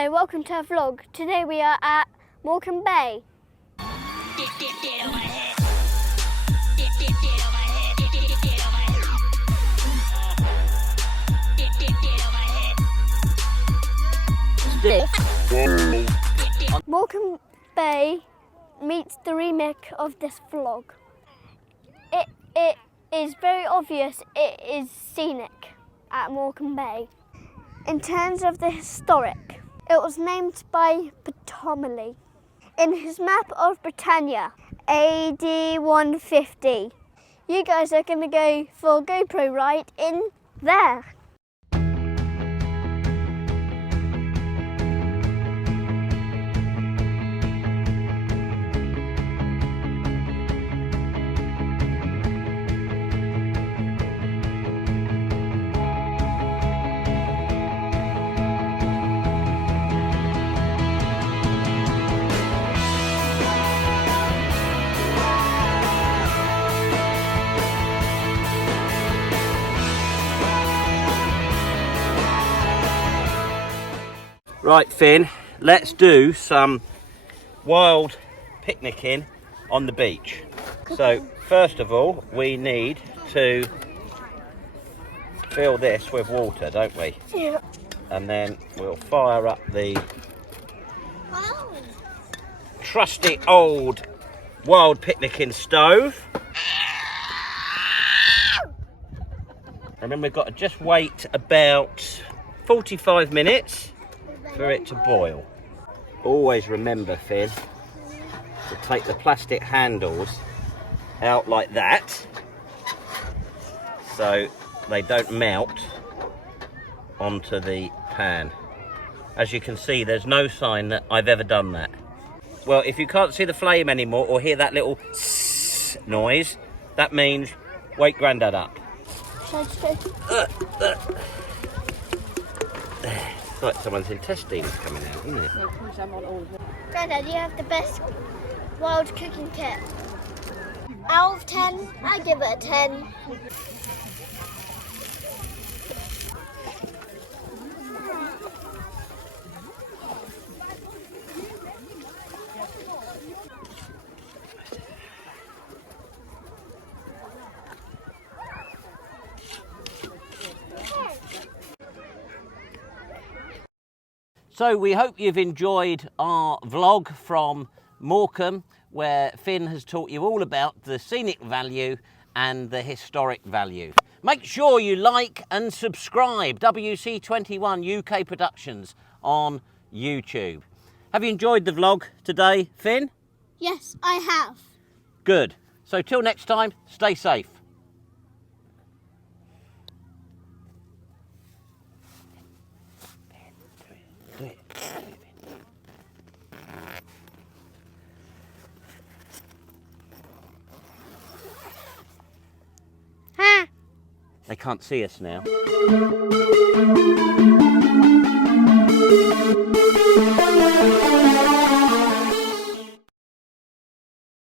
Hello, welcome to our vlog. Today we are at Morecambe Bay. Morecambe Bay meets the remake of this vlog. It is very obvious it is scenic at Morecambe Bay. In terms of the historic, it was named by Ptolemy in his map of Britannia, AD 150. You guys are going to go for a GoPro ride in there. Right, Finn, let's do some wild picnicking on the beach. So, first of all, we need to fill this with water, don't we? Yeah. And then we'll fire up the trusty old wild picnicking stove. And then we've got to just wait about 45 minutes for it to boil. Always remember, Finn, to take the plastic handles out like that so they don't melt onto the pan. As you can see, there's no sign that I've ever done that. Well, if you can't see the flame anymore or hear that little noise, that means wake Grandad up. It's like someone's intestines coming out, isn't it? Grandad, you have the best wild cooking kit. Out of 10, I give it a 10. So we hope you've enjoyed our vlog from Morecambe, where Finn has taught you all about the scenic value and the historic value. Make sure you like and subscribe WC21 UK Productions on YouTube. Have you enjoyed the vlog today, Finn? Yes, I have. Good. So till next time, stay safe. They can't see us now.